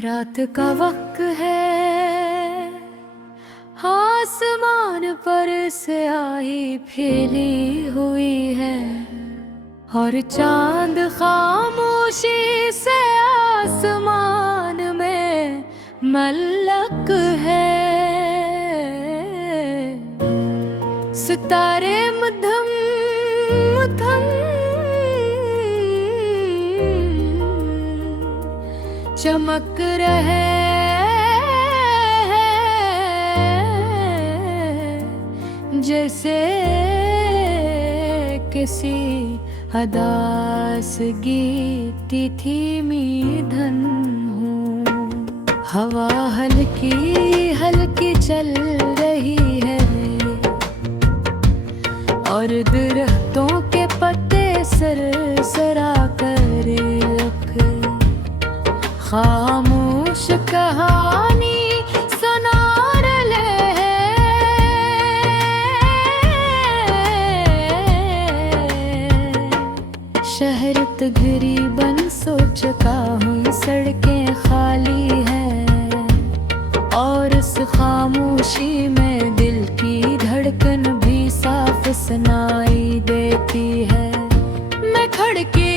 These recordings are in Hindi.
रात का वक्त है, आसमान पर स्याही फैली हुई है और चांद खामोशी से आसमान में मलक है। सितारे मध्यम मध्यम चमक रहे जैसे किसी अदासगी धीमी धन हो। हवा हल्की हल्की चल रही है और दरख्तों के पत्ते सरसरा कर खामोश कहानी सुना रहे हैं। शहर तकरीबन सो चुका हूँ, सड़कें खाली हैं और उस खामोशी में दिल की धड़कन भी साफ सुनाई देती है। मैं खड़की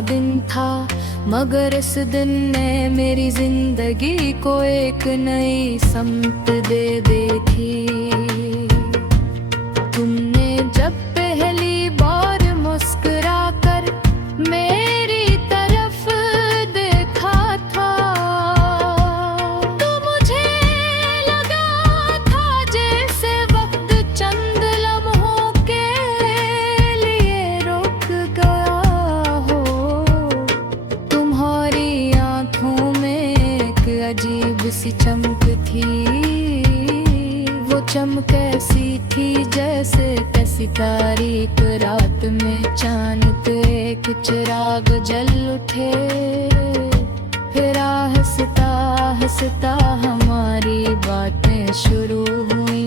दिन था, मगर इस दिन ने मेरी जिंदगी को एक नई समत दे दी थी। तुमने जब पहली बार मुस्कुरा कर मेरी तरफ देखा था तो मुझे लगा था जैसे वक्त चंद लम्हों के लिए रुक गया। अजीब सी चमक थी, वो चमक ऐसी थी जैसे किसी तारीक रात में चांद पे एक चिराग जल उठे। फिर आहिस्ता आहिस्ता हमारी बातें शुरू हुई।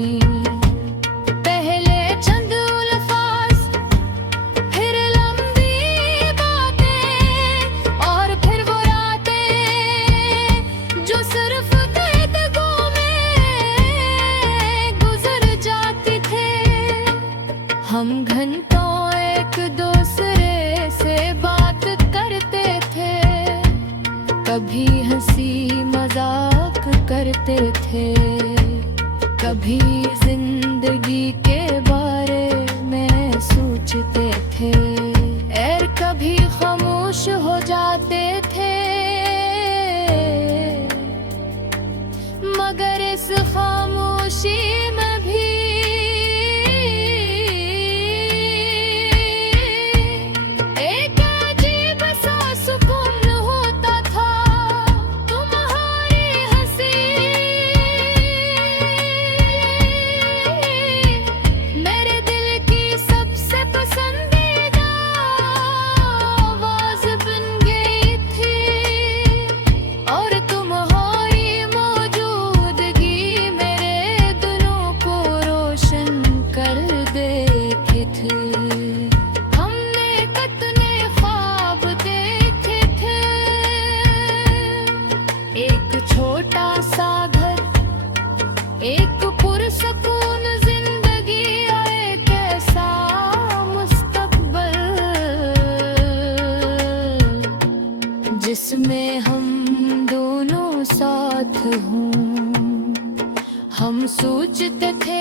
हम घंटों एक दूसरे से बात करते थे, कभी हंसी मजाक करते थे, कभी जिंदगी के बारे में सोचते थे और कभी खामोश हो जाते थे। मगर इस खामोशी में भी छोटा सा घर, एक पुरसकून जिंदगी, एक ऐसा मुस्तकबल जिसमें हम दोनों साथ हों। हम सोचते थे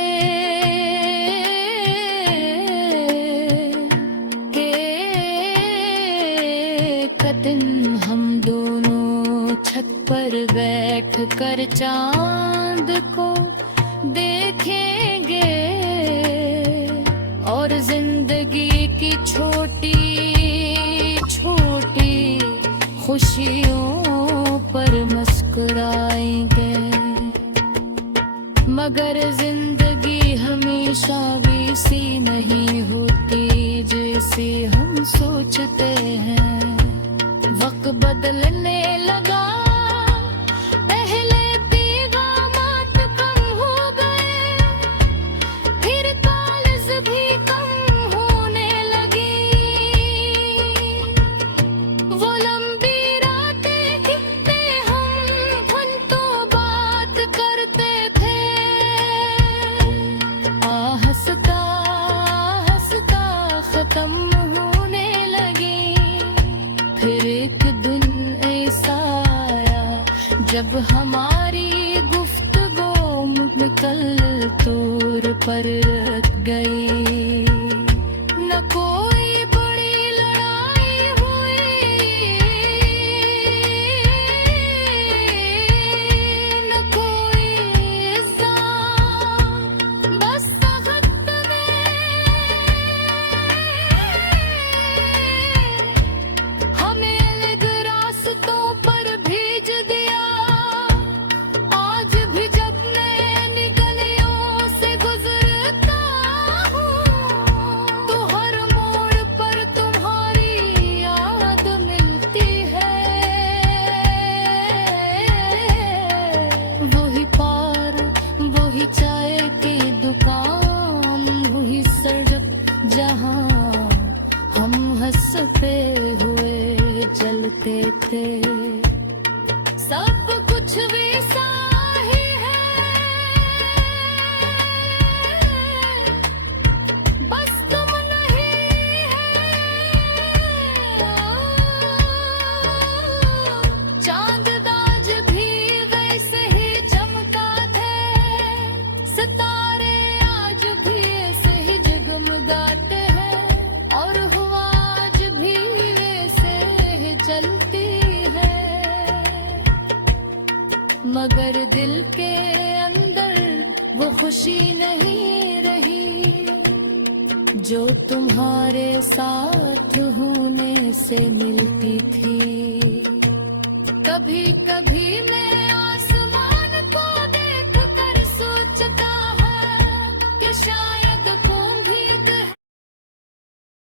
पर बैठ कर चांद को देखेंगे और जिंदगी की छोटी छोटी खुशियों पर मुस्कुराएंगे। मगर जिंदगी हमेशा वैसी नहीं होती जैसे हम सोचते हैं। वक्त बदलने लगा, पहले पैगामात कम हो गए, फिर कॉल्स भी कम होने लगी। वो लंबी रातें कितने हम घंटों बात करते थे। हंसता हंसता खत्म होने लगी। फिर एक दिन ऐसा आया जब हमारी गुफ्तगू मुकल तौर पर रख गई। न कोई बड़ी लड़ाई हुई, न कोई इज़्ज़ा, बस वक्त में हमें अलग रास्तों पर भेज दिया। आज भी जब नैनी गलियों से गुजरता हूँ तो हर मोड़ पर तुम्हारी याद मिलती है। वही पार, वही चाय की दुकान, वही सड़क जहाँ हम हंसते हुए चलते थे। सब कुछ वैसा ही है, बस तुम नहीं है। चांद आज भी वैसे ही चमका थे, सितारे आज भी ऐसे ही जगमगाते हैं, और हवा आज भी वैसे ही चलती है। मगर दिल के अंदर वो खुशी नहीं रही जो तुम्हारे साथ होने से मिलती थी। कभी कभी मैं आसमान को देख कर सोचता है कि शायद